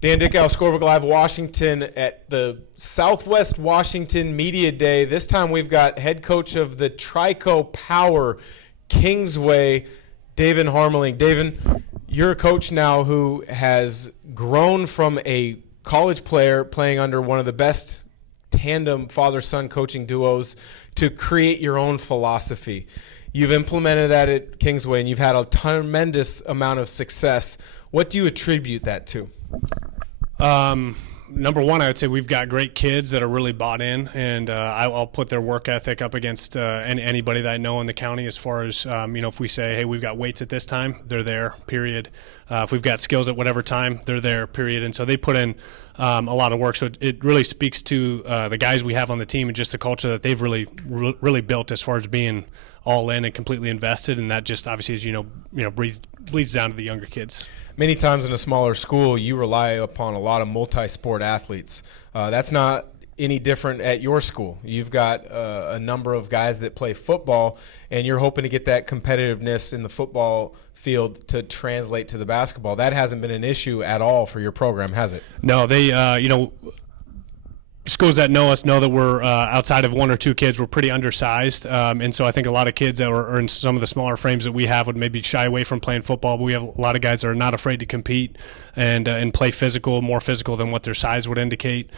Dan Dickau, Scorebook Live, Washington, at the Southwest Washington Media Day. This time we've got head coach of the Trico Power, Kingsway, Daven Harmeling. Daven, you're a coach now who has grown from a college player playing under one of the best tandem father-son coaching duos to create your own philosophy. You've implemented that at Kingsway, and you've had a tremendous amount of success. What do you attribute that to? Number one, I would say we've got great kids that are really bought in, and I'll put their work ethic up against anybody that I know in the county as far as, if we say, hey, we've got weights at this time, they're there, period. If we've got skills at whatever time, they're there, period. And so they put in a lot of work. So it really speaks to the guys we have on the team and just the culture that they've really built as far as being all in and completely invested, and that just obviously, as bleeds down to the younger kids. Many times in a smaller school, you rely upon a lot of multi-sport athletes. That's not any different at your school. You've got a number of guys that play football, and you're hoping to get that competitiveness in the football field to translate to the basketball. That hasn't been an issue at all for your program, has it? No, they, schools that know us know that we're outside of one or two kids, we're pretty undersized, and so I think a lot of kids that are in some of the smaller frames that we have would maybe shy away from playing football, but we have a lot of guys that are not afraid to compete and play physical, more physical than what their size would indicate.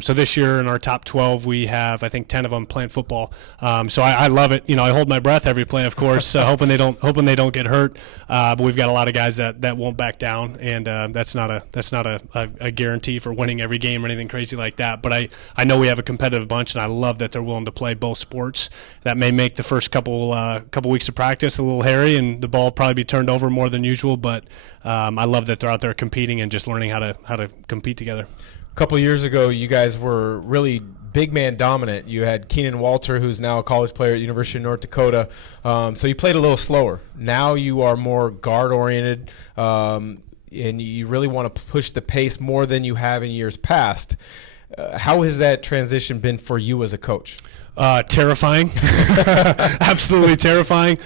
So this year in our top 12, we have, I think, 10 of them playing football. So I love it. I hold my breath every play, of course, hoping they don't get hurt. But we've got a lot of guys that won't back down, and that's not a guarantee for winning every game or anything crazy like that. But I know we have a competitive bunch, and I love that they're willing to play both sports. That may make the first couple weeks of practice a little hairy, and the ball will probably be turned over more than usual. But I love that they're out there competing and just learning how to compete together. A couple years ago, you guys were really big man dominant. You had Keenan Walter, who's now a college player at University of North Dakota. So you played a little slower. Now you are more guard oriented, and you really want to push the pace more than you have in years past. How has that transition been for you as a coach? Terrifying. Absolutely terrifying.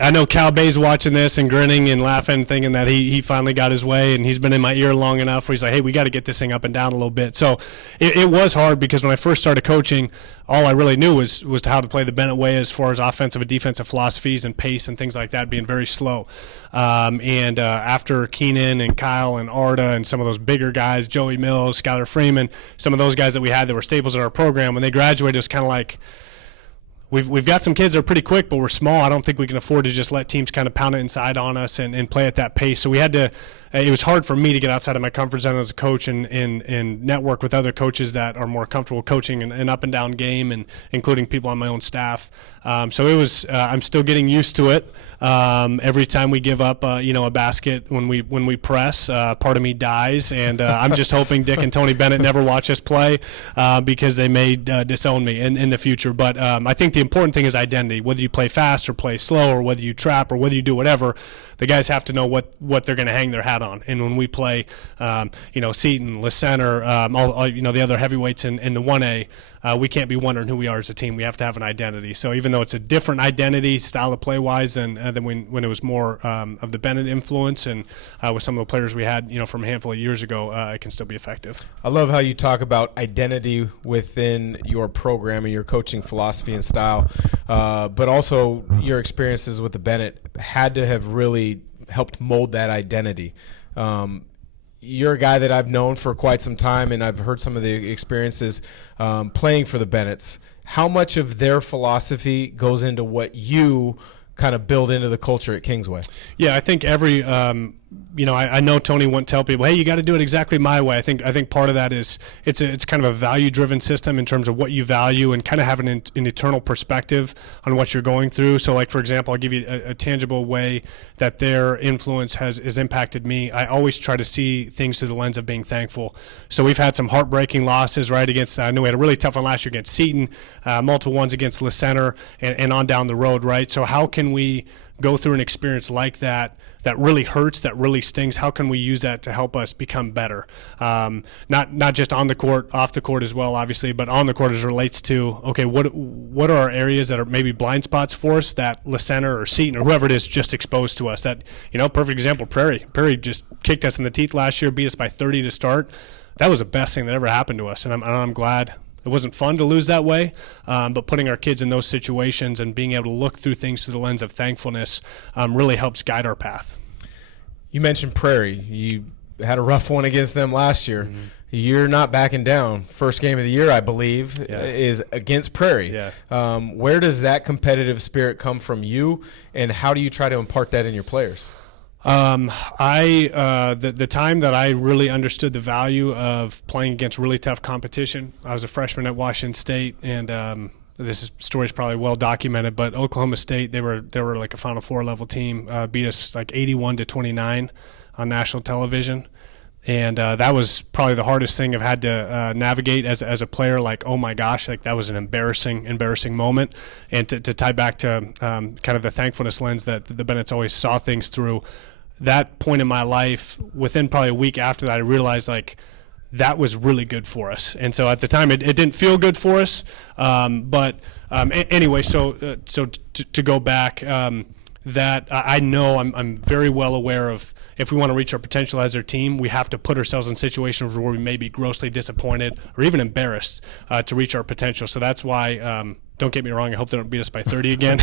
I know Cal Bay's watching this and grinning and laughing, thinking that he finally got his way, and he's been in my ear long enough where he's like, hey, we got to get this thing up and down a little bit. So it was hard because when I first started coaching, all I really knew was how to play the Bennett way as far as offensive and defensive philosophies and pace and things like that, being very slow. And after Keenan and Kyle and Arda and some of those bigger guys, Joey Mills, Skylar Freeman, some of those guys that we had that were staples in our program, when they graduated, it was kind of like, We've got some kids that are pretty quick, but we're small. I don't think we can afford to just let teams kind of pound it inside on us and play at that pace. So we had to it was hard for me to get outside of my comfort zone as a coach and network with other coaches that are more comfortable coaching an up and down game, and including people on my own staff. So it was I'm still getting used to it. Every time we give up a basket when we press, part of me dies, and I'm just hoping Dick and Tony Bennett never watch us play because they may disown me in the future. But I think the important thing is identity. Whether you play fast or play slow, or whether you trap or whether you do whatever, the guys have to know what they're going to hang their hat on. And when we play, Seton, LeCenter, all the other heavyweights in the 1A, we can't be wondering who we are as a team. We have to have an identity. So even though it's a different identity, style of play wise, than when it was more of the Bennett influence and with some of the players we had, from a handful of years ago, it can still be effective. I love how you talk about identity within your program and your coaching philosophy and style, but also your experiences with the Bennett had to have really helped mold that identity. You're a guy that I've known for quite some time, and I've heard some of the experiences playing for the Bennetts. How much of their philosophy goes into what you kind of build into the culture at Kingsway? Yeah, I think every I know Tony won't tell people, hey, you got to do it exactly my way. I think part of that is it's kind of a value-driven system in terms of what you value, and kind of having an eternal perspective on what you're going through. So, like, for example, I'll give you a tangible way that their influence has impacted me. I always try to see things through the lens of being thankful. So we've had some heartbreaking losses, right, against, I know we had a really tough one last year against Seton, multiple ones against LeCenter, and on down the road, right? So how can we go through an experience like that really hurts, that really stings, how can we use that to help us become better? Not just on the court, off the court as well, obviously, but on the court as it relates to, okay, what are our areas that are maybe blind spots for us that LaCenter or Seton or whoever it is just exposed to us? That, perfect example, Prairie. Prairie just kicked us in the teeth last year, beat us by 30 to start. That was the best thing that ever happened to us, and I'm glad. It wasn't fun to lose that way, but putting our kids in those situations and being able to look through things through the lens of thankfulness really helps guide our path. You mentioned Prairie. You had a rough one against them last year. Mm-hmm. You're not backing down. First game of the year, I believe, is against Prairie. Yeah. Where does that competitive spirit come from you, and how do you try to impart that in your players? The time that I really understood the value of playing against really tough competition, I was a freshman at Washington State, and this story is probably well documented, but Oklahoma State, they were like a Final Four level team, beat us like 81-29 on national television. And that was probably the hardest thing I've had to navigate as a player. Like, oh my gosh, like that was an embarrassing moment. And to tie back to kind of the thankfulness lens that the Bennetts always saw things through, that point in my life, within probably a week after that, I realized like that was really good for us. And so at the time, it didn't feel good for us. Anyway, so to go back, that I know I'm very well aware of, if we want to reach our potential as our team, we have to put ourselves in situations where we may be grossly disappointed or even embarrassed to reach our potential. So that's why, don't get me wrong, I hope they don't beat us by 30 again.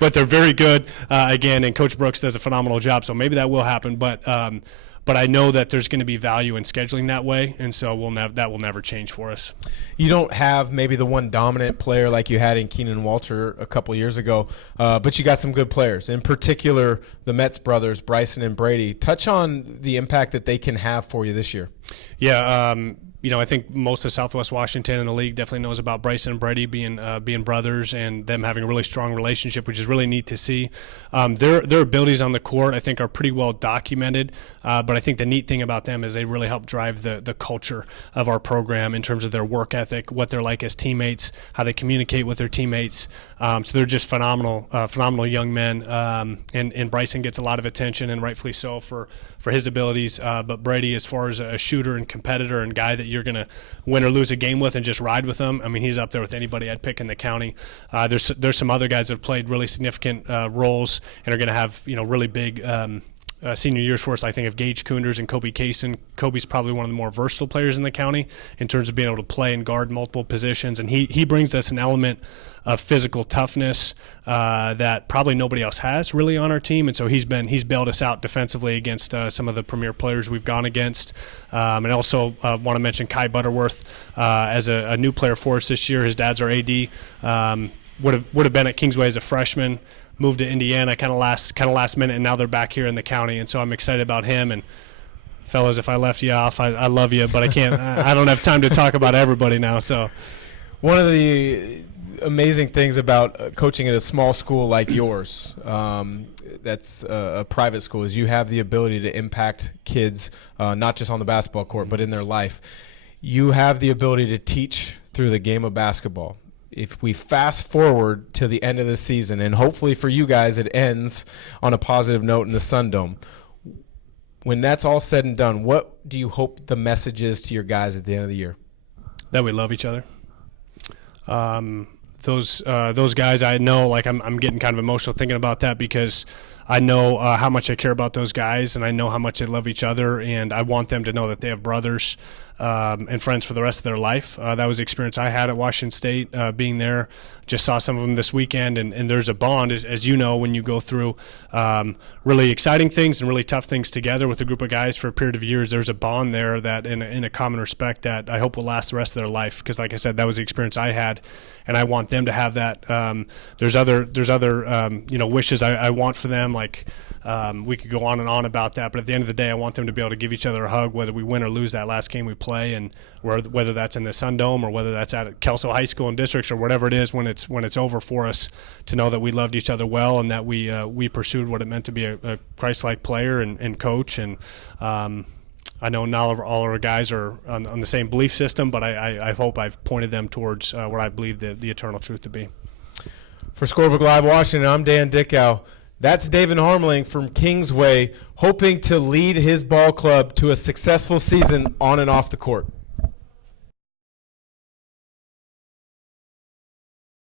But they're very good, again, and Coach Brooks does a phenomenal job, so maybe that will happen. But I know that there's going to be value in scheduling that way, and so that will never change for us. You don't have maybe the one dominant player like you had in Keenan Walter a couple years ago, but you got some good players, in particular the Metz brothers, Bryson and Brady. Touch on the impact that they can have for you this year. Yeah, I think most of Southwest Washington and the league definitely knows about Bryson and Brady being brothers and them having a really strong relationship, which is really neat to see. Their abilities on the court, I think, are pretty well documented, but I think the neat thing about them is they really help drive the culture of our program in terms of their work ethic, what they're like as teammates, how they communicate with their teammates. So they're just phenomenal young men, and Bryson gets a lot of attention, and rightfully so for his abilities. But Brady, as far as a shooter and competitor and guy that you're going to win or lose a game with and just ride with him, I mean, he's up there with anybody I'd pick in the county. There's some other guys that have played really significant roles and are going to have really big senior years for us. I think of Gage Koonders and Kobe Kaysen. Kobe's probably one of the more versatile players in the county in terms of being able to play and guard multiple positions, and he brings us an element of physical toughness that probably nobody else has really on our team, and so he's bailed us out defensively against some of the premier players we've gone against. And also want to mention Kai Butterworth as a new player for us this year. His dad's our AD. Would have been at Kingsway as a freshman, moved to Indiana kind of last minute, and now they're back here in the county, and so I'm excited about him. And fellas, if I left you off, I love you, but I can't. I don't have time to talk about everybody now. So one of the amazing things about coaching at a small school like yours, that's a private school, is you have the ability to impact kids, not just on the basketball court, but in their life. You have the ability to teach through the game of basketball. If we fast forward to the end of the season, and hopefully for you guys it ends on a positive note in the Sun Dome, when that's all said and done, what do you hope the message is to your guys at the end of the year? That we love each other. Those guys, I know, like I'm getting kind of emotional thinking about that, because I know how much I care about those guys, and I know how much they love each other, and I want them to know that they have brothers and friends for the rest of their life. That was the experience I had at Washington State, being there. Just saw some of them this weekend, and there's a bond, as you know, when you go through really exciting things and really tough things together with a group of guys for a period of years. There's a bond there that in a common respect that I hope will last the rest of their life, because like I said, that was the experience I had, and I want them to have that. There's other wishes I want for them, like we could go on and on about that, but at the end of the day, I want them to be able to give each other a hug, whether we win or lose that last game we play, and whether that's in the Sun Dome or whether that's at Kelso High School and districts or whatever it is, when it's over for us, to know that we loved each other well, and that we pursued what it meant to be a Christ-like player and coach. And I know not all our guys are on the same belief system, but I hope I've pointed them towards what I believe the eternal truth to be. For Scorebook Live Washington, I'm Dan Dickau. That's Daven Harmeling from Kingsway, hoping to lead his ball club to a successful season on and off the court.